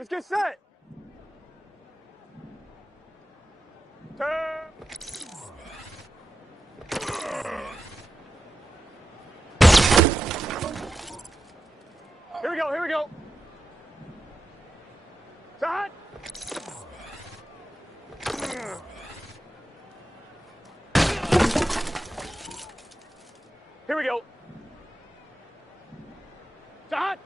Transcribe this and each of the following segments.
Just get set. Turn. Here we go, here we go. Side. Here we go. Side.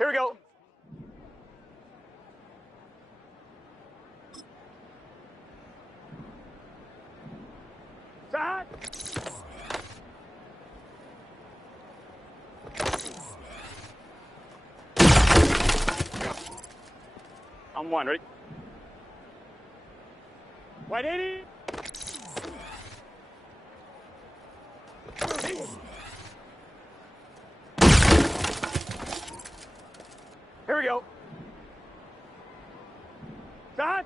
Here we go. Side. On one, ready? 180. Here we go. Side.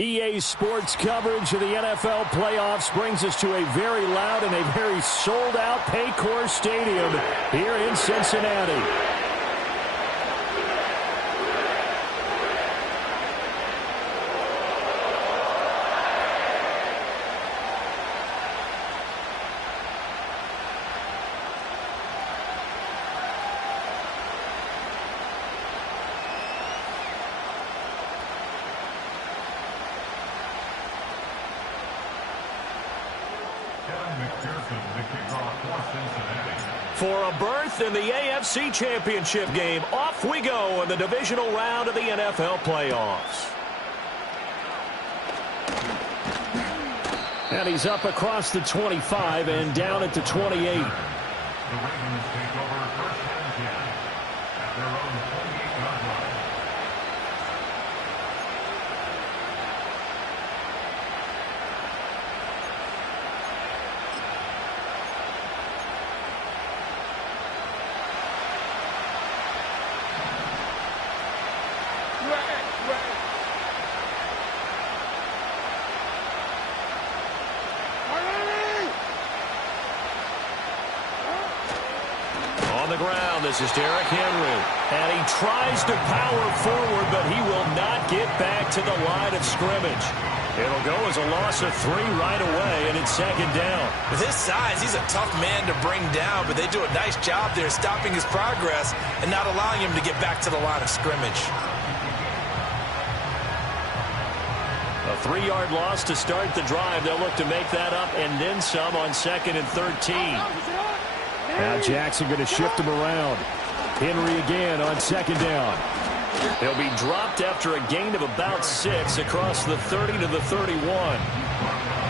EA Sports coverage of the NFL playoffs brings us to a very loud and a very sold-out Paycor Stadium here in Cincinnati. For a berth in the AFC Championship game, off we go in the divisional round of the NFL playoffs. And he's up across the 25 and down at the 28. The Ravens take over first and 10 at their own 28-yard line. This is Derrick Henry, and he tries to power forward, but he will not get back to the line of scrimmage. It'll go as a loss of 3 right away, and it's second down. With his size, he's a tough man to bring down, but they do a nice job there stopping his progress and not allowing him to get back to the line of scrimmage. A 3-yard loss to start the drive. They'll look to make that up and then some on 2nd and 13. Now Jackson going to shift him around. Henry again on 2nd down. He'll be dropped after a gain of about 6 across the 30 to the 31.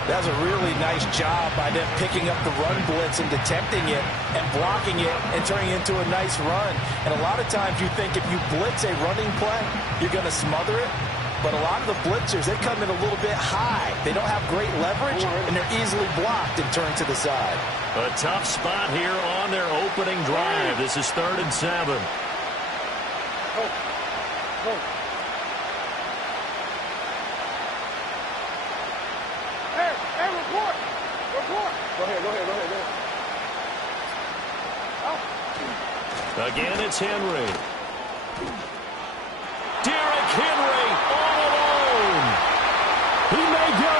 That's a really nice job by them picking up the run blitz and detecting it and blocking it and turning it into a nice run. And a lot of times you think if you blitz a running play, you're going to smother it. But a lot of the blitzers, they come in a little bit high. They don't have great leverage, and they're easily blocked and turned to the side. A tough spot here on their opening drive. This is 3rd and 7. Go. Go. Hey, report. Report. Go ahead. Out. Again, it's Henry. Derrick Henry all alone. He may go.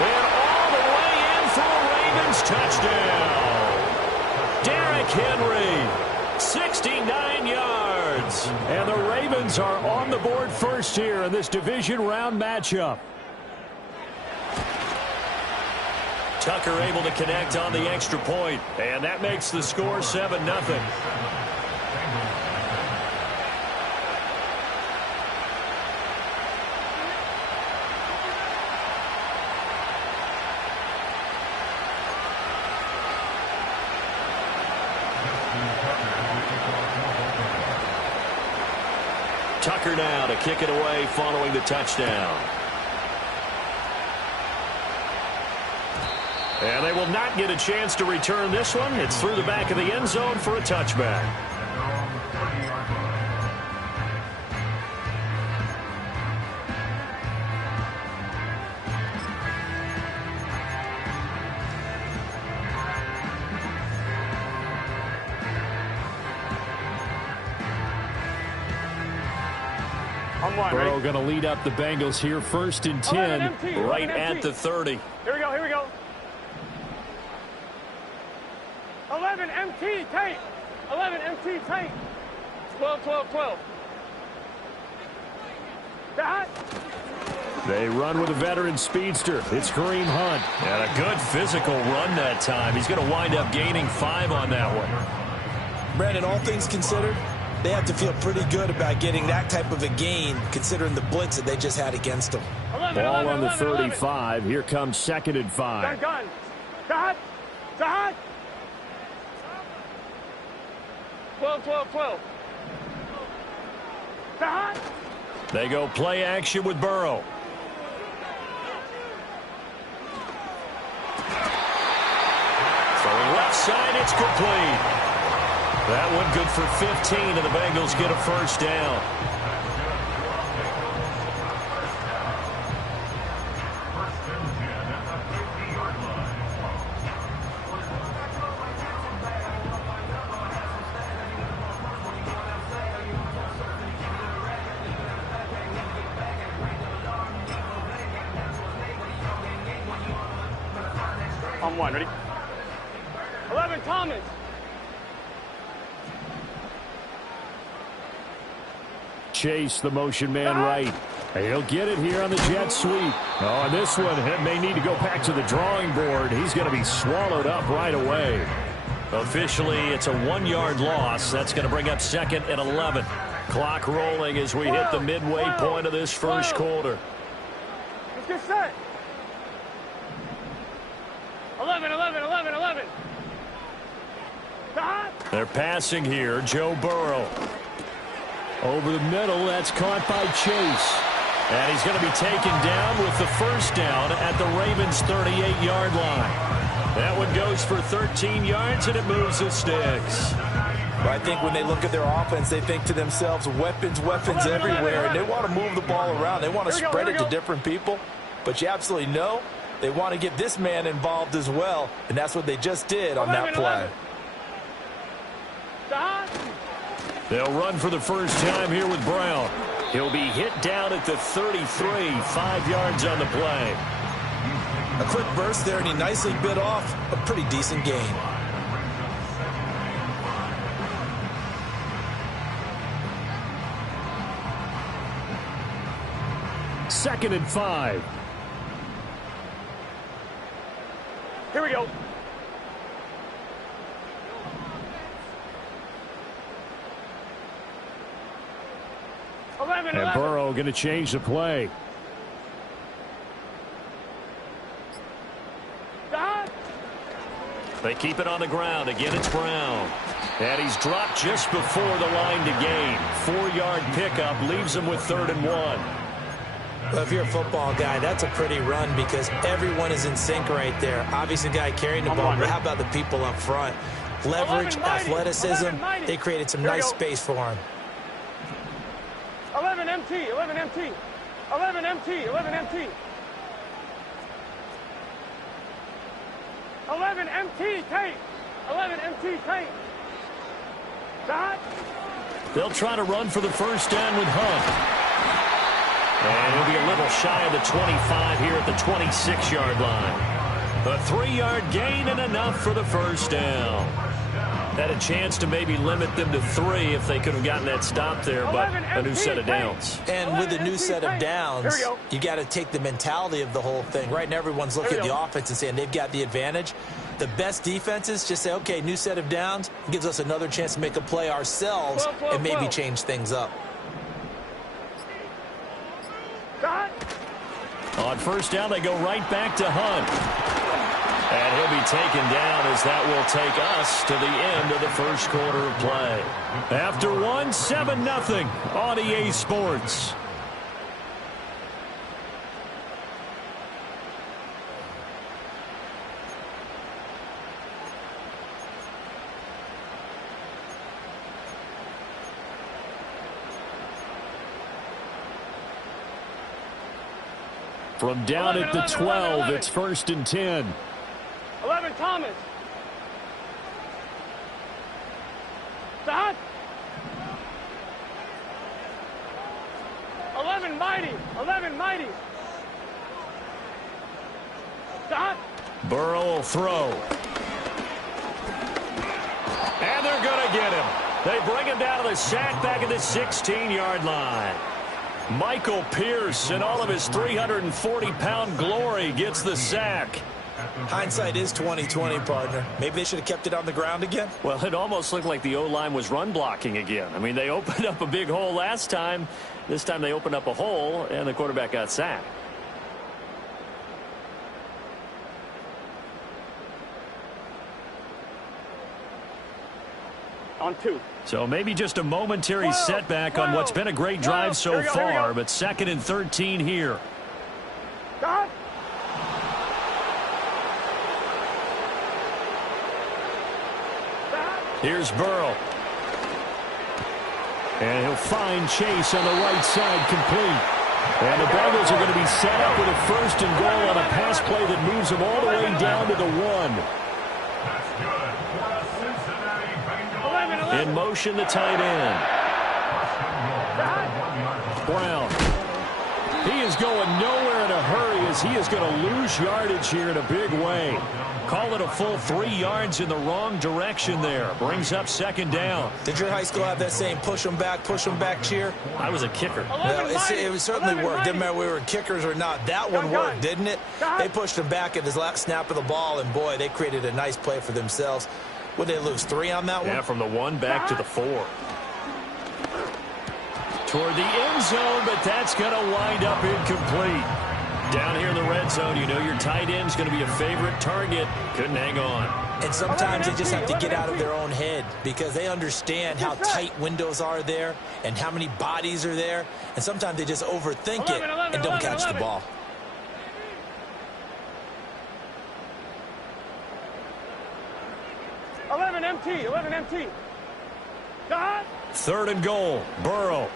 And all the way in for a Ravens touchdown. Derrick Henry, 69 yards. And the Ravens are on the board first here in this division round matchup. Tucker able to connect on the extra point. And that makes the score 7-0. Tucker now to kick it away following the touchdown. And they will not get a chance to return this one. It's through the back of the end zone for a touchback. I'm one. Burrow Ready? going to lead up the Bengals here, 1st and 10, 11 MT, right 11 at MT. the 30. Here we go, here we go. 11 MT, tight. 11 MT, tight. 12, 12, 12. That. They run with a veteran speedster. It's Kareem Hunt. And a good physical run that time. He's going to wind up gaining 5 on that one. Brandon, all things considered, they have to feel pretty good about getting that type of a gain, considering the blitz that they just had against them. 11, Ball 11, on the 11, 35. Here comes 2nd and 5. Gun. That. That. 12, 12, 12. That. They go play action with Burrow. Throwing left side, it's complete. That one good for 15, and the Bengals get a first down. I'm one. Ready? 11, Thomas. Chase, the motion man right. He'll get it here on the jet sweep. Oh, and this one may need to go back to the drawing board. He's going to be swallowed up right away. Officially, it's a 1-yard loss. That's going to bring up 2nd and 11. Clock rolling as we hit the midway point of this first quarter. Let's get set. 11, 11, 11, 11. That. They're passing here. Joe Burrow. Over the middle, that's caught by Chase. And he's going to be taken down with the first down at the Ravens' 38-yard line. That one goes for 13 yards, and it moves the sticks. But I think when they look at their offense, they think to themselves, weapons, weapons everywhere, and they want to move the ball around. They want to spread it to different people, but you absolutely know they want to get this man involved as well, and that's what they just did on that play. They'll run for the first time here with Brown. He'll be hit down at the 33, 5 yards on the play. A quick burst there, and he nicely bit off a pretty decent gain. Second and 5. Here we go. And Burrow going to change the play. They keep it on the ground. Again, it's Brown. And he's dropped just before the line to gain. 4-yard pickup leaves him with 3rd and 1. Well, if you're a football guy, that's a pretty run because everyone is in sync right there. Obviously, the guy carrying the ball, but how about the people up front? Leverage, athleticism, they created some nice space for him. 11 MT, 11 MT, 11 MT, 11 MT. 11 MT, tight. 11 MT, tight. Dot. They'll try to run for the first down with Hunt. And he'll be a little shy of the 25 here at the 26-yard line. A 3-yard gain and enough for the first down. Had a chance to maybe limit them to 3 if they could have gotten that stop there, but a new set of downs. And with a new set of downs, you got to take the mentality of the whole thing. Right now, everyone's looking at the offense and saying they've got the advantage. The best defenses just say, okay, new set of downs, gives us another chance to make a play ourselves and maybe change things up. On first down, they go right back to Hunt. And he'll be taken down as that will take us to the end of the first quarter of play. After one, 7-0 on EA Sports. From down at the 12, it's 1st and 10. 11 Thomas. Dot. 11 mighty. 11 mighty. Dot. Burrow will throw. And they're going to get him. They bring him down to the sack back at the 16-yard line. Michael Pierce, in all of his 340-pound glory, gets the sack. Hindsight is 20/20, partner. Maybe they should have kept it on the ground again. Well, it almost looked like the O-line was run blocking again. I mean, they opened up a big hole last time. This time they opened up a hole, and the quarterback got sacked. On 2. So maybe just a momentary setback on what's been a great drive so far, but 2nd and 13 here. Dot. Here's Burrow. And he'll find Chase on the right side, complete. And the Bengals are going to be set up with a 1st and goal on a pass play that moves them all the way down to the 1. In motion, the tight end. Brown. He is going nowhere in a hurry as he is going to lose yardage here in a big way. Call it a full 3 yards in the wrong direction there. Brings up 2nd down. Did your high school have that saying, push them back cheer? I was a kicker. Well, it certainly worked. Didn't matter whether we were kickers or not. That one worked, didn't it? They pushed him back at his last snap of the ball, and boy, they created a nice play for themselves. Would they lose 3 on that one? Yeah, from the 1 back to the 4. Toward the end zone, but that's going to wind up incomplete. Down here in the red zone, you know your tight end's going to be a favorite target. Couldn't hang on. And sometimes they just have to get out of their own head because they understand how tight windows are there and how many bodies are there. And sometimes they just overthink it and don't catch the ball. MT. 11 MT. Dot. 3rd and goal. Burrow.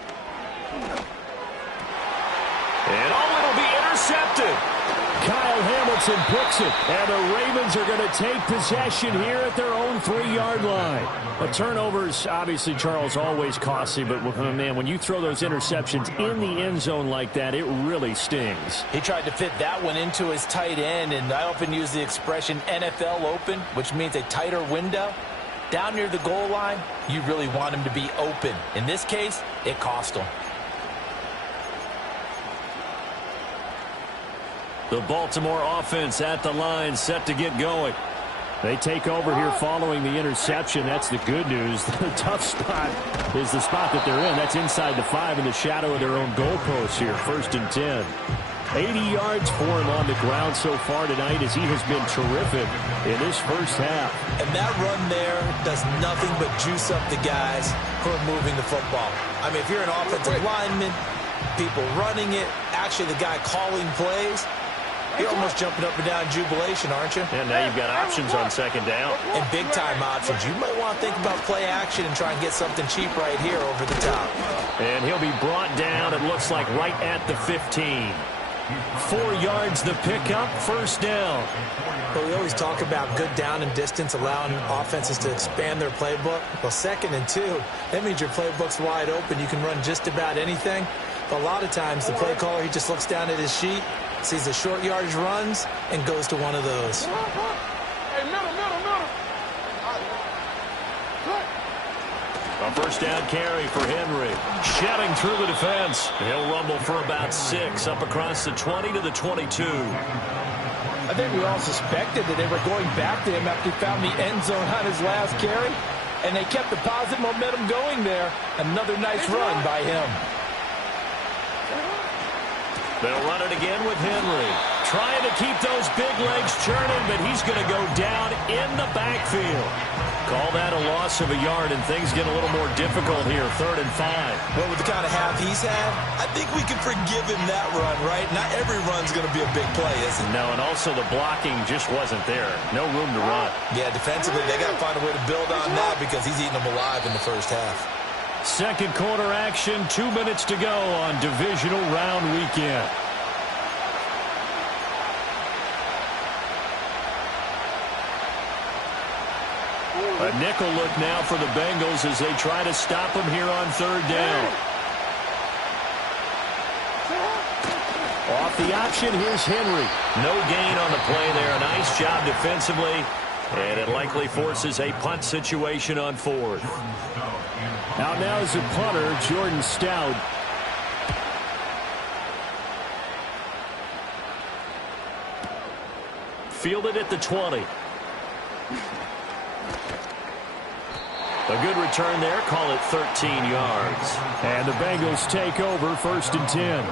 And it'll be intercepted. Kyle Hamilton picks it, and the Ravens are going to take possession here at their own 3-yard line. The turnovers, obviously, Charles, always costly, but, man, when you throw those interceptions in the end zone like that, it really stings. He tried to fit that one into his tight end, and I often use the expression NFL open, which means a tighter window. Down near the goal line, you really want him to be open. In this case, it cost him. The Baltimore offense at the line, set to get going. They take over here following the interception. That's the good news. The tough spot is the spot that they're in. That's inside the 5 in the shadow of their own goalpost here. 1st and 10. 80 yards for him on the ground so far tonight as he has been terrific in this first half. And that run there does nothing but juice up the guys who are moving the football. I mean, if you're an offensive lineman, people running it, actually the guy calling plays, you're almost jumping up and down in jubilation, aren't you? And now you've got options on 2nd down. And big-time options. You might want to think about play action and try and get something cheap right here over the top. And he'll be brought down, it looks like, right at the 15. 4 yards the pickup, 1st down. But we always talk about good down and distance, allowing offenses to expand their playbook. Well, 2nd and 2, that means your playbook's wide open. You can run just about anything. But a lot of times, the play caller, he just looks down at his sheet, sees the short yardage runs, and goes to one of those. Hey, middle. A 1st down carry for Henry. Shedding through the defense. He'll rumble for about 6 up across the 20 to the 22. I think we all suspected that they were going back to him after he found the end zone on his last carry, and they kept the positive momentum going there. Another nice run by him. They'll run it again with Henry. Trying to keep those big legs churning, but he's going to go down in the backfield. Call that a loss of a yard, and things get a little more difficult here, 3rd and 5. Well, with the kind of half he's had, I think we can forgive him that run, right? Not every run's going to be a big play, is it? No, and also the blocking just wasn't there. No room to run. Yeah, defensively, they got to find a way to build on that because he's eating them alive in the first half. 2nd quarter action, 2 minutes to go on Divisional Round weekend. A nickel look now for the Bengals as they try to stop him here on 3rd down. off the option. Here's Henry. No gain on the play there. Nice job defensively. And it likely forces a punt situation on fourth. Out now is the punter, Jordan Stout. Fielded at the 20. A good return there. Call it 13 yards. And the Bengals take over 1st and 10.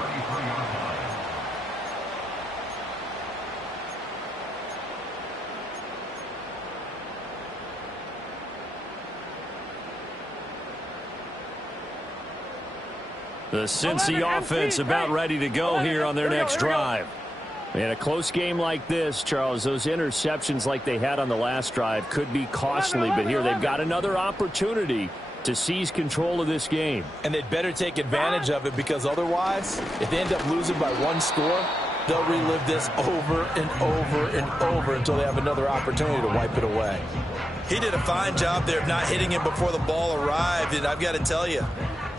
The Cincy offense about ready to go here on their next drive. In a close game like this, Charles, those interceptions like they had on the last drive could be costly, but here they've got another opportunity to seize control of this game. And they'd better take advantage of it, because otherwise, if they end up losing by 1 score, they'll relive this over and over and over until they have another opportunity to wipe it away. He did a fine job there of not hitting him before the ball arrived, and I've got to tell you,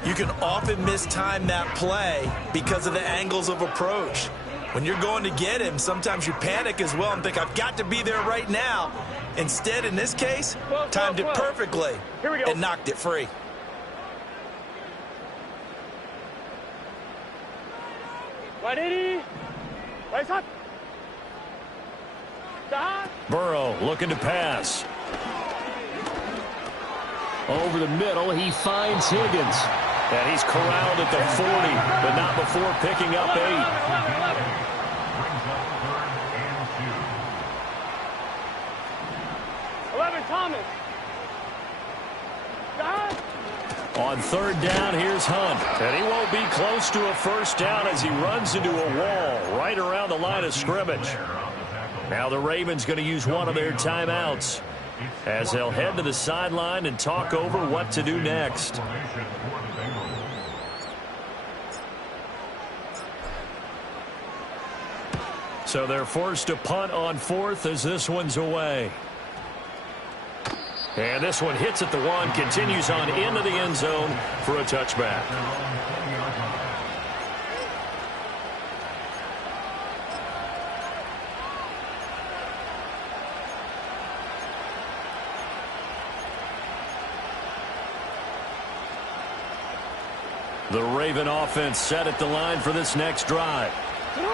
you can often mistime that play because of the angles of approach. When you're going to get him, sometimes you panic as well and think, I've got to be there right now. Instead, in this case, timed it perfectly and knocked it free. Burrow looking to pass. Over the middle, he finds Higgins. And he's corralled at the 40, but not before picking up 8. Thomas. On 3rd down, here's Hunt. And he won't be close to a 1st down as he runs into a wall right around the line of scrimmage. Now the Ravens going to use one of their timeouts as they'll head to the sideline and talk over what to do next. So they're forced to punt on 4th as this one's away. And this one hits at the 1, continues on into the end zone for a touchback. The Raven offense set at the line for this next drive.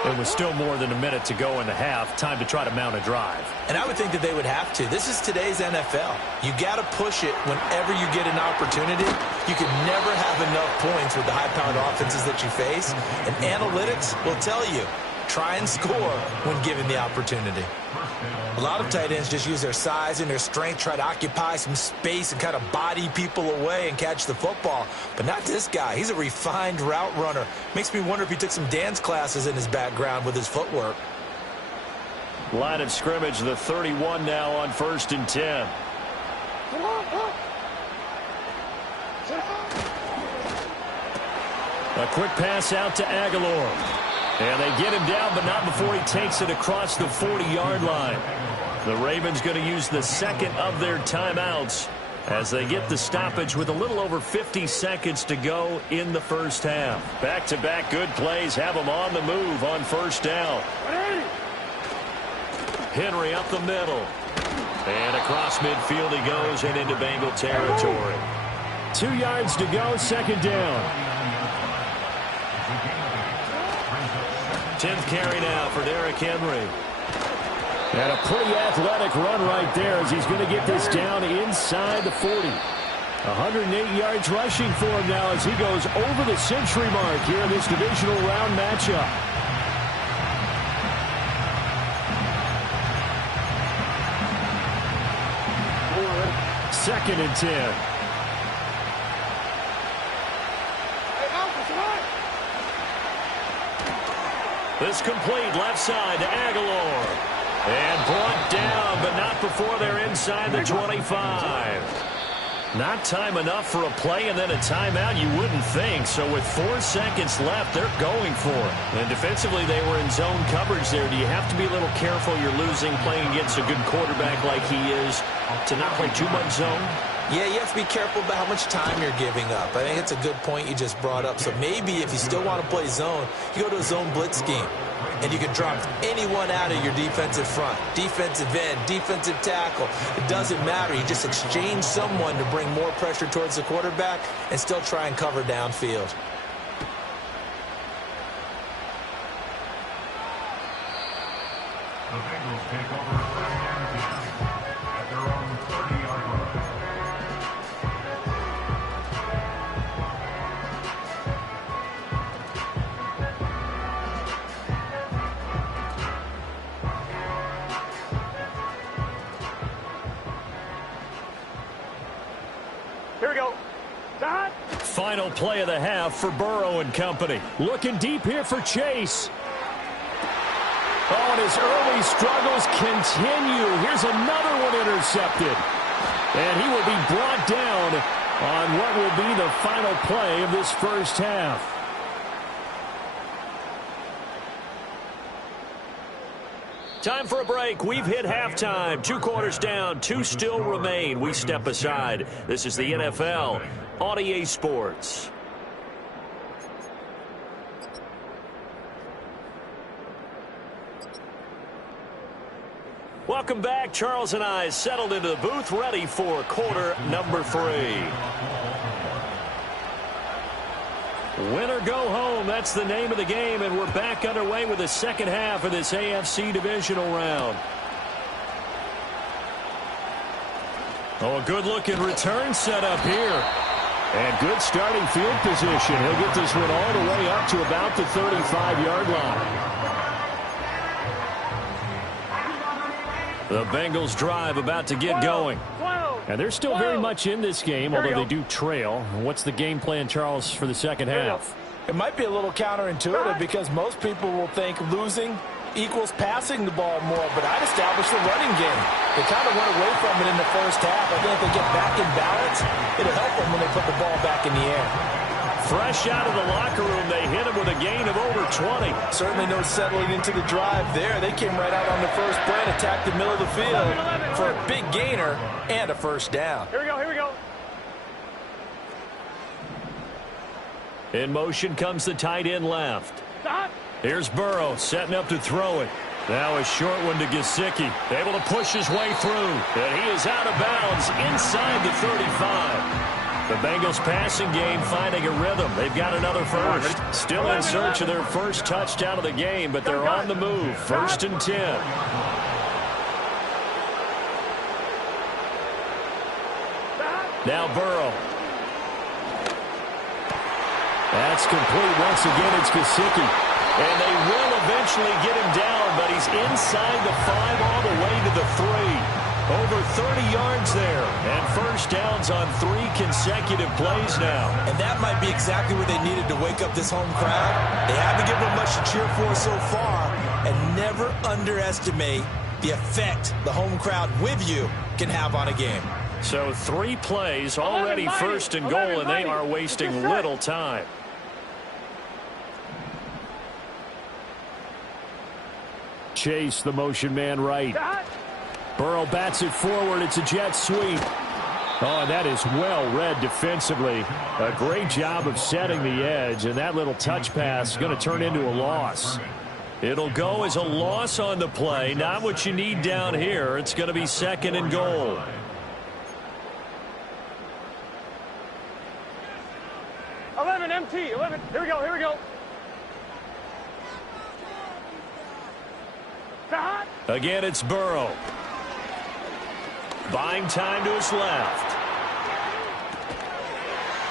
It was still more than a minute to go in the half. Time to try to mount a drive. And I would think that they would have to. This is today's NFL. You got to push it whenever you get an opportunity. You can never have enough points with the high-powered offenses that you face. And analytics will tell you, try and score when given the opportunity. A lot of tight ends just use their size and their strength, try to occupy some space and kind of body people away and catch the football. But not this guy. He's a refined route runner. Makes me wonder if he took some dance classes in his background with his footwork. Line of scrimmage, the 31 now on 1st and 10. A quick pass out to Aguilar. And they get him down, but not before he takes it across the 40-yard line. The Ravens going to use the 2nd of their timeouts as they get the stoppage with a little over 50 seconds to go in the 1st half. Back-to-back good plays have them on the move on 1st down. Henry up the middle. And across midfield he goes and into Bengal territory. 2 yards to go, 2nd down. 10th carry now for Derrick Henry. And a pretty athletic run right there as he's going to get this down inside the 40. 108 yards rushing for him now as he goes over the century mark here in this divisional round matchup. Second and 10. This complete left side to Aguilar. And brought down, but not before they're inside the 25. Not time enough for a play and then a timeout, you wouldn't think. So with 4 seconds left, they're going for it. And defensively, they were in zone coverage there. Do you have to be a little careful? You're losing, playing against a good quarterback like he is, to not play too much zone? Yeah, you have to be careful about how much time you're giving up. I think it's a good point you just brought up. So maybe if you still want to play zone, you go to a zone blitz scheme. and you can drop anyone out of your defensive front. Defensive end, defensive tackle. It doesn't matter. You just exchange someone to bring more pressure towards the quarterback and still try and cover downfield. The Bengals take over first and 10 at their own 30-yard line. Here we go. Dot. Final play of the half for Burrow and company. Looking deep here for Chase. Oh, and his early struggles continue. Here's another one intercepted. And he will be brought down on what will be the final play of this first half. Time for a break. We've hit halftime. 2 quarters down, 2 still remain. We step aside. This is the NFL on EA Sports. Welcome back. Charles and I settled into the booth, ready for quarter number 3. Win or go home, that's the name of the game, and we're back underway with the second half of this AFC divisional round. Oh, a good-looking return set up here. And good starting field position. He'll get this one all the way up to about the 35-yard line. The Bengals drive about to get going. And they're still very much in this game, although they do trail. What's the game plan, Charles, for the second half? It might be a little counterintuitive because most people will think losing equals passing the ball more, but I'd establish the running game. They kind of went away from it in the first half. I think if they get back in balance, it'll help them when they put the ball back in the air. Fresh out of the locker room, they hit him with a gain of over 20. Certainly no settling into the drive there. They came right out on the first play and attacked the middle of the field for a big gainer and a first down. Here we go, here we go. In motion comes the tight end left. Stop. Here's Burrow setting up to throw it. Now a short one to Gesicki. Able to push his way through. And he is out of bounds inside the 35. The Bengals passing game finding a rhythm. They've got another first. Still in search of their first touchdown of the game, but they're on the move. 1st and 10. Now Burrow. That's complete once again. It's Gesicki. And they will eventually get him down, but he's inside the 5 all the way to the 3. Over 30 yards there, and first downs on 3 consecutive plays now. And that might be exactly what they needed to wake up this home crowd. They haven't given them much to cheer for so far, and never underestimate the effect the home crowd with you can have on a game. So 3 plays, already 1st and goal, and they are wasting little time. Chase, the motion man right. Burrow bats it forward. It's a jet sweep. Oh, and that is well read defensively. A great job of setting the edge, and that little touch pass is going to turn into a loss. It'll go as a loss on the play. Not what you need down here. It's going to be 2nd and goal. MT, 11. Here we go, here we go. Again, it's Burrow. Buying time to his left.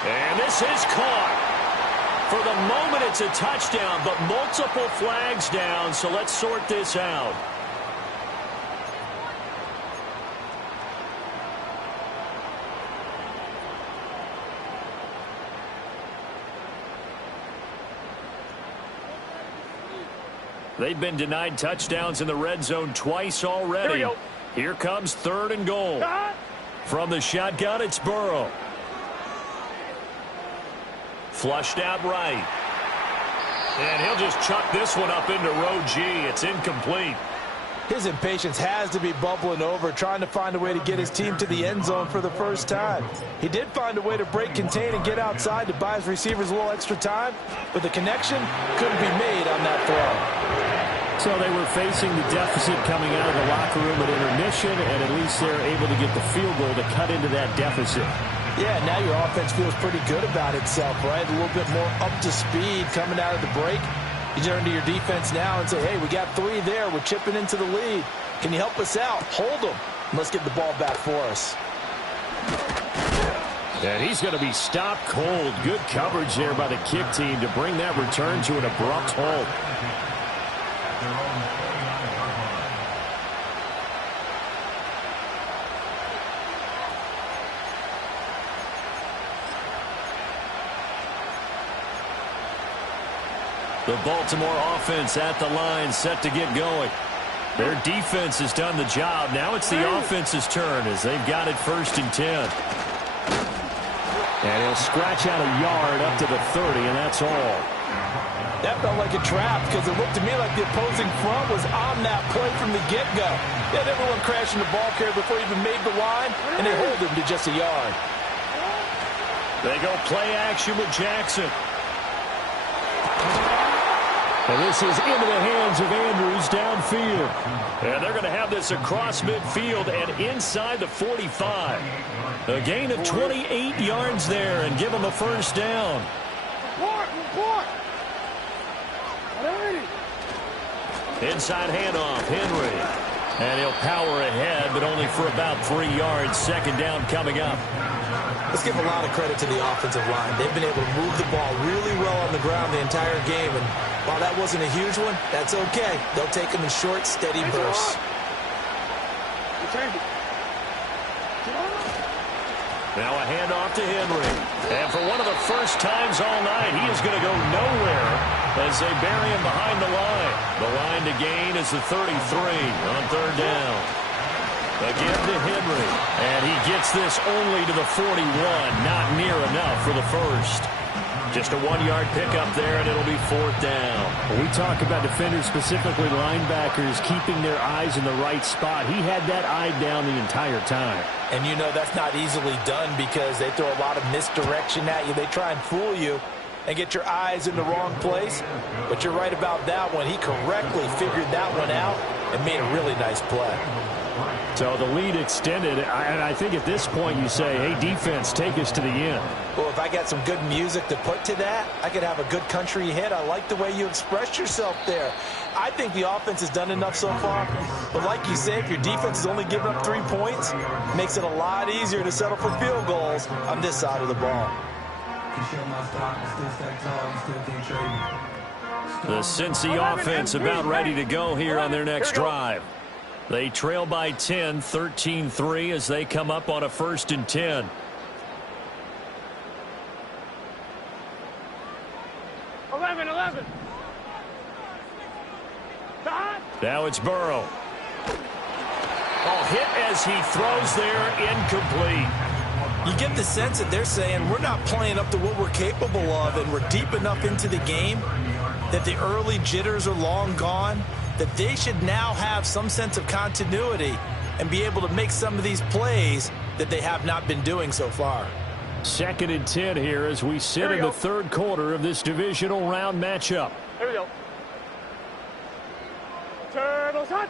And this is caught. For the moment, it's a touchdown, but multiple flags down, so let's sort this out. They've been denied touchdowns in the red zone twice already. Here comes 3rd and goal. From the shotgun, it's Burrow. Flushed out right. And he'll just chuck this one up into row G. It's incomplete. His impatience has to be bubbling over, trying to find a way to get his team to the end zone for the first time. He did find a way to break contain and get outside to buy his receivers a little extra time, but the connection couldn't be made on that throw. So they were facing the deficit coming out of the locker room at intermission, and at least they're able to get the field goal to cut into that deficit. Yeah, now your offense feels pretty good about itself, right? A little bit more up to speed coming out of the break. You turn to your defense now and say, hey, we got 3 there. We're chipping into the lead. Can you help us out? Hold them. Let's get the ball back for us. And he's going to be stopped cold. Good coverage there by the kick team to bring that return to an abrupt halt. The Baltimore offense at the line, set to get going. Their defense has done the job. Now it's the offense's turn as they've got it 1st and 10. And he'll scratch out a yard up to the 30, and that's all. That felt like a trap because it looked to me like the opposing front was on that play from the get-go. They had everyone crashing the ball carrier before he even made the line, and they hold him to just a yard. They go play action with Jackson. And this is into the hands of Andrews downfield. And they're going to have this across midfield and inside the 45. A gain of 28 yards there and give them a 1st down. Inside handoff, Henry. And he'll power ahead, but only for about 3 yards. 2nd down coming up. Let's give a lot of credit to the offensive line. They've been able to move the ball really well on the ground the entire game. And while that wasn't a huge one, that's okay. They'll take them in short, steady bursts. Now a handoff to Henry. And for one of the first times all night, he is going to go nowhere as they bury him behind the line. The line to gain is the 33 on 3rd down. Again to Henry. And he gets this only to the 41. Not near enough for the 1st. Just a 1-yard pickup there, and it'll be 4th down. When we talk about defenders, specifically linebackers, keeping their eyes in the right spot, he had that eye down the entire time. And you know that's not easily done because they throw a lot of misdirection at you. They try and fool you and get your eyes in the wrong place. But you're right about that one. He correctly figured that one out and made a really nice play. So the lead extended, and I think at this point you say, hey, defense, take us to the end. Well, if I got some good music to put to that, I could have a good country hit. I like the way you expressed yourself there. I think the offense has done enough so far. But like you say, if your defense is only giving up 3 points, it makes it a lot easier to settle for field goals on this side of the ball. The Cincy offense about ready to go here on their next drive. They trail by 10, 13-3 as they come up on a 1st and 10. Now it's Burrow. Oh, hit as he throws there, incomplete. You get the sense that they're saying we're not playing up to what we're capable of, and we're deep enough into the game that the early jitters are long gone, that they should now have some sense of continuity and be able to make some of these plays that they have not been doing so far. 2nd and 10 here as we sit in the 3rd quarter of this divisional round matchup. Here we go. Turtles hot.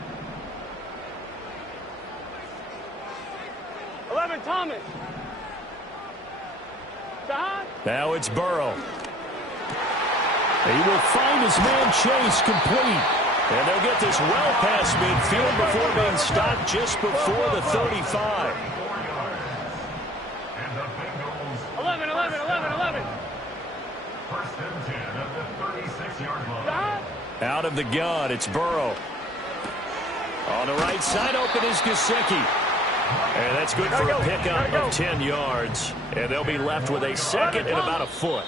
11 Thomas. Now it's Burrow. He will find his man Chase complete. And they'll get this well past midfield before being stopped just before the 35. 11. 1st and 10 at the 36-yard line. Out of the gun, it's Burrow. On the right side, open is Gesicki. And that's good for a pickup of 10 yards. And they'll be left with a 2nd and about a foot.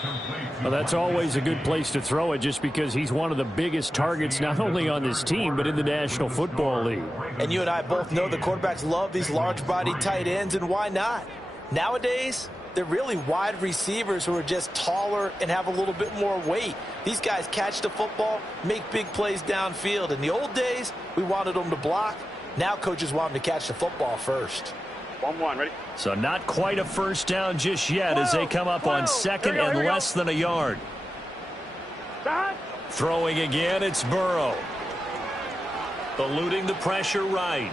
Well, that's always a good place to throw it just because he's one of the biggest targets not only on this team but in the National Football League. And you and I both know the quarterbacks love these large-bodied tight ends, and why not? Nowadays, they're really wide receivers who are just taller and have a little bit more weight. These guys catch the football, make big plays downfield. In the old days, we wanted them to block. Now coaches want them to catch the football first. 1-1, ready? So not quite a 1st down just yet as they come up on 2nd and less than a yard. Throwing again, it's Burrow. eluding the pressure right.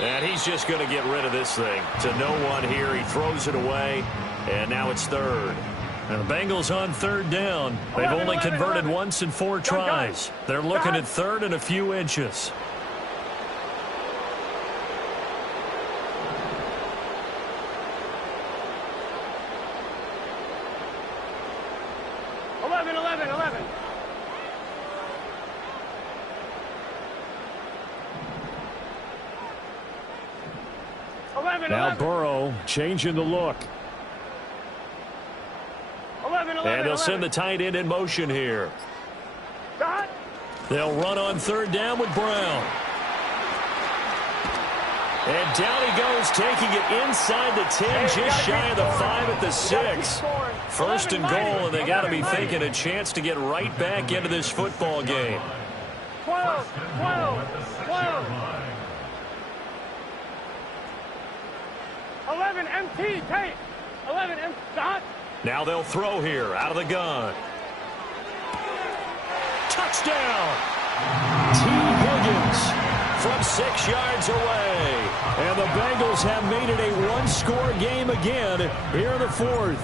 And he's just going to get rid of this thing to no one here. He throws it away, and now it's third. And the Bengals on third down. They've only converted once in 4 tries. They're looking at third and a few inches. 11. Now Burrow changing the look. 11. And they'll send the tight end in motion here. Dot. They'll run on third down with Brown. And down he goes, taking it inside the 10, just shy of the 5 at the 6. First and goal, and they got to be thinking a chance to get right back into this football game. 12. 11 MT, Tate. 11 MT, Dot. Now they'll throw here, out of the gun. Touchdown! T. Higgins from 6 yards away. And the Bengals have made it a one-score game again here in the 4th.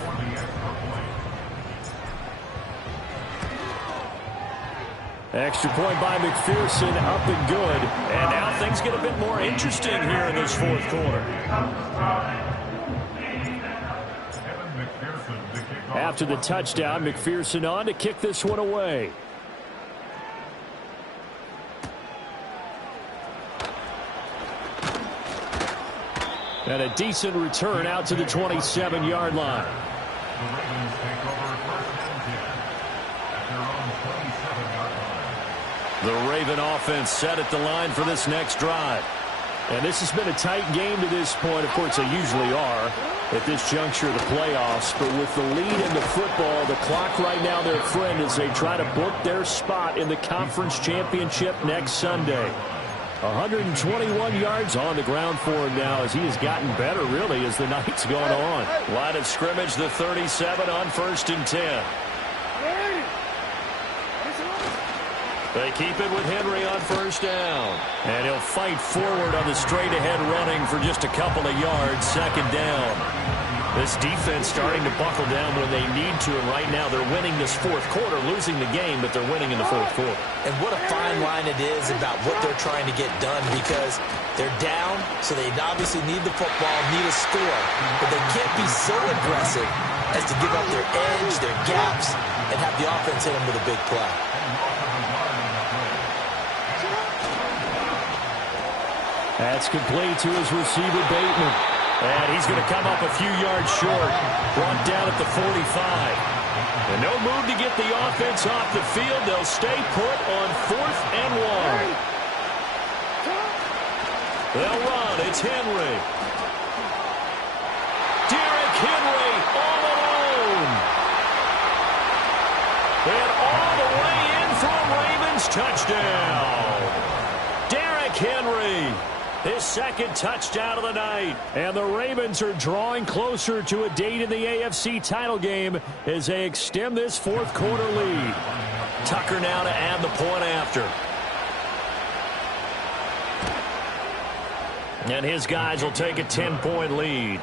Extra point by McPherson, up and good. And now things get a bit more interesting here in this 4th quarter. After the touchdown, McPherson on to kick this one away. And a decent return out to the 27-yard line. The Ravens take over first and 10 at their own 27-yard line. The Raven offense set at the line for this next drive. And this has been a tight game to this point. Of course, they usually are at this juncture of the playoffs. But with the lead in the football, the clock right now their friend as they try to book their spot in the conference championship next Sunday. 121 yards on the ground for him now as he has gotten better, really, as the night's gone on. Line of scrimmage, the 37 on 1st and 10. They keep it with Henry on 1st down. And he'll fight forward on the straight-ahead running for just a couple of yards, 2nd down. This defense starting to buckle down when they need to, and right now they're winning this 4th quarter, losing the game, but they're winning in the 4th quarter. And what a fine line it is about what they're trying to get done, because they're down, so they obviously need the football, need a score, but they can't be so aggressive as to give up their edge, their gaps, and have the offense hit them with a big play. That's complete to his receiver, Bateman. And he's going to come up a few yards short, brought down at the 45. And no move to get the offense off the field. They'll stay put on 4th and 1. They'll run. It's Henry. Derrick Henry all alone. And all the way in for a Ravens touchdown. Derrick Henry. His 2nd touchdown of the night. And the Ravens are drawing closer to a date in the AFC title game as they extend this 4th quarter lead. Tucker now to add the point after. And his guys will take a 10-point lead.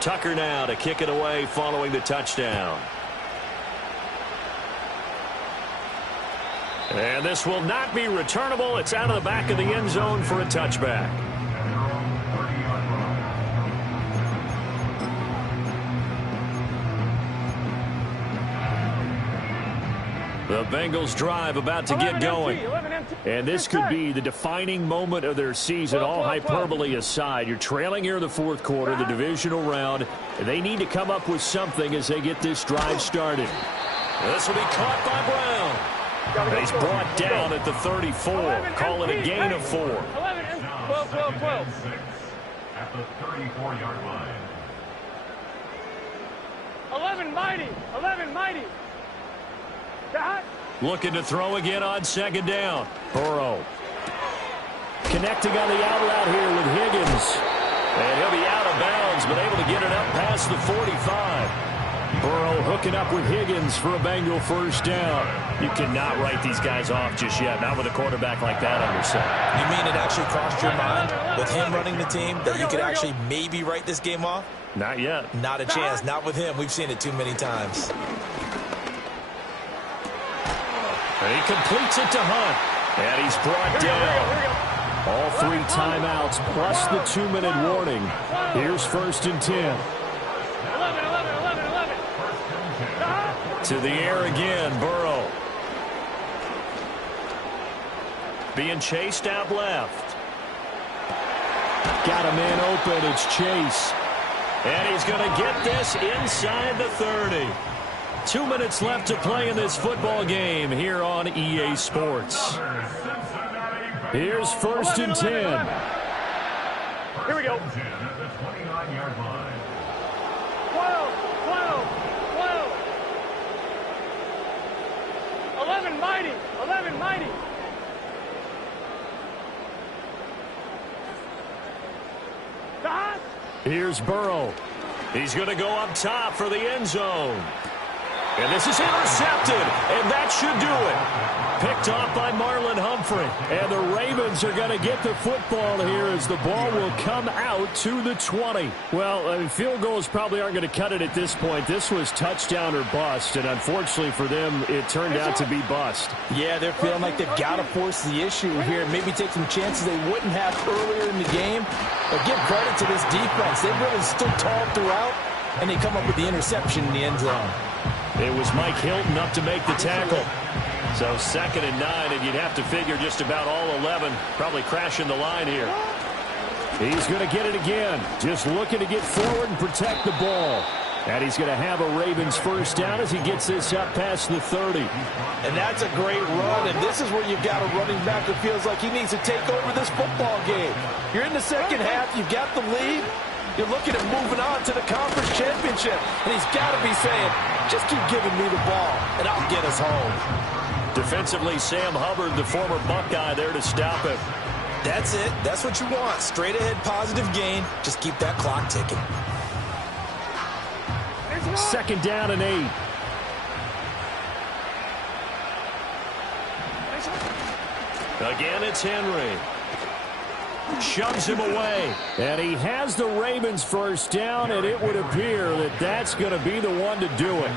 Tucker now to kick it away following the touchdown. And this will not be returnable. It's out of the back of the end zone for a touchback. The Bengals drive about to get going. And this could be the defining moment of their season, all hyperbole aside. You're trailing here in the 4th quarter, the divisional round, and they need to come up with something as they get this drive started. This will be caught by Brown. He's brought down at the 34. Call it a gain of 4. 11, 12. At the 34-yard line. 11 mighty. Dot. Looking to throw again on 2nd down. Burrow. Connecting on the out route here with Higgins. And he'll be out of bounds He's been able to get it up past the 45. Burrow hooking up with Higgins for a Bengal first down. You cannot write these guys off just yet, not with a quarterback like that under center. You mean it actually crossed your mind with him running the team that you could actually maybe write this game off? Not yet. Not a chance. Not with him. We've seen it too many times. And he completes it to Hunt. And he's brought down. All 3 timeouts plus the 2-minute warning. Here's 1st and 10. 11. To the air again, Burrow. Being chased out left. Got a man open. It's Chase. And he's going to get this inside the 30. 2 minutes left to play in this football game here on EA Sports. Here's 1st and 10. Here we go. 12. 11 mighty. Here's Burrow. He's going to go up top for the end zone. And this is intercepted, and that should do it. Picked off by Marlon Humphrey. And the Ravens are going to get the football here as the ball will come out to the 20. Well, field goals probably aren't going to cut it at this point. This was touchdown or bust, and unfortunately for them, it turned out to be bust. Yeah, they're feeling like they've got to force the issue here. Maybe take some chances they wouldn't have earlier in the game. But give credit to this defense. They've really stood tall throughout, and they come up with the interception in the end zone. It was Mike Hilton up to make the tackle. So 2nd and 9, and you'd have to figure just about all 11 probably crashing the line here. He's going to get it again. Just looking to get forward and protect the ball. And he's going to have a Ravens first down as he gets this up past the 30. And that's a great run, and this is where you've got a running back that feels like he needs to take over this football game. You're in the second half, you've got the lead. You're looking at moving on to the conference championship. And he's got to be saying, just keep giving me the ball, and I'll get us home. Defensively, Sam Hubbard, the former Buckeye, there to stop him. That's it. That's what you want. Straight ahead positive gain. Just keep that clock ticking. 2nd down and 8. Again, it's Henry. Shoves him away. And he has the Ravens first down, and it would appear that that's going to be the one to do it.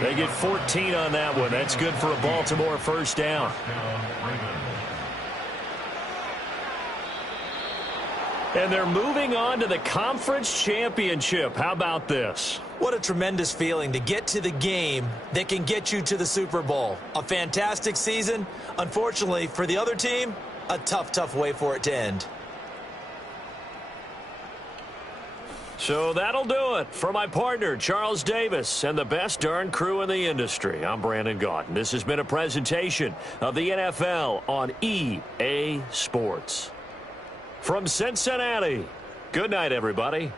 They get 14 on that one. That's good for a Baltimore first down. And they're moving on to the conference championship. How about this? What a tremendous feeling to get to the game that can get you to the Super Bowl. A fantastic season. Unfortunately, for the other team, a tough way for it to end. So that'll do it for my partner, Charles Davis, and the best darn crew in the industry. I'm Brandon Gaudin. This has been a presentation of the NFL on EA Sports. From Cincinnati, good night, everybody.